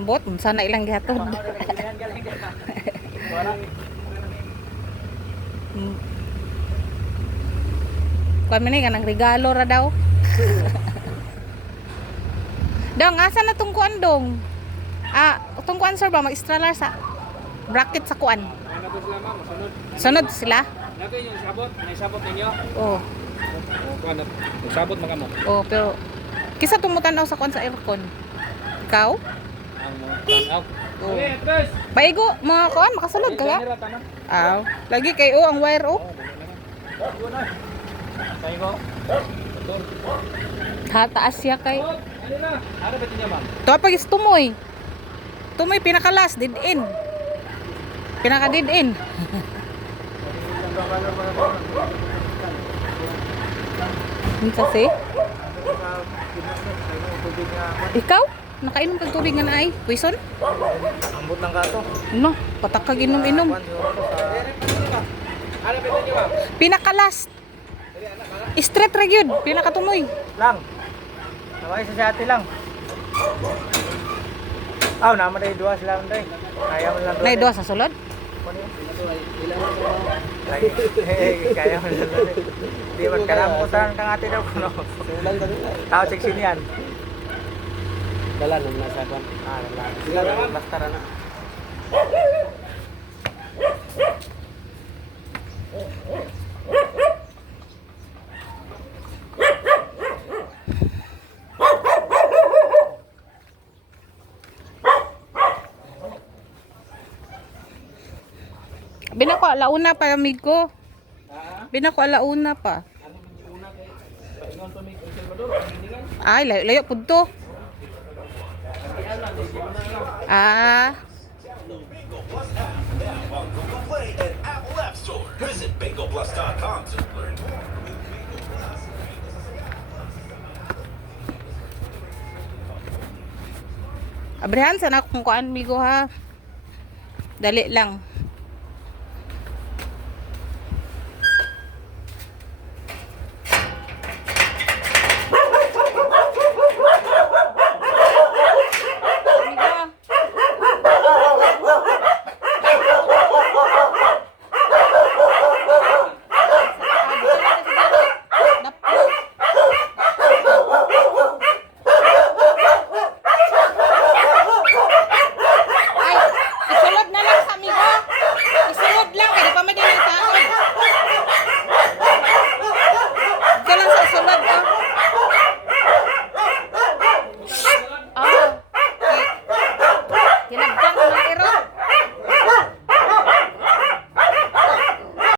Bot, sana ilang gihatod. Kuan man ni kanang regalo ra daw. Dong, asa na tong kuan dong? Tong kuan sir ba mag-extra sa bracket sa kuan? Ano po sila ma'am? Sunod sila? Lagay yung sabot. May sabot ninyo. Oh. Ano? Yung sabot mga mo. Oh, pero kisa tumutan-aw sa kuan sa aircon. Ikaw? Ang tanaw. Oh. Okay, tres. Baigo, mga kuan makasulod ka. Aw, lagi kay ang wire oh. Tayo ko. Hataas siya kay. Ano na? Ano ba niya ma'am? To pag is tumoy. Tumoy pinakalas dead end. Pinaka dead end. Minsa si? Ikaw? Nakainom kag tubig nga naay? Poison? Ambot ng gato. No, patak kag inom-inom. Ano ba niyo ma'am? Pinakalas. Straight ra gyud, pinakatumoy. Lang. Naway sa ate lang. Naman ay duwa sila nday. Kaya mo lang. Nay duha sa sulod. Kaya mo lang. Di man karamutan kang ate daw kuno. Tao seksi niyan. Dala nang nasa kwan. Dala. Basta ra na. Binako alauna pa amigo. Binako alauna pa. Ay, layo pud to. Ah. Visit BingoPlus.com to learn more. Abrihan sana kung kuan migo ha. Dali lang.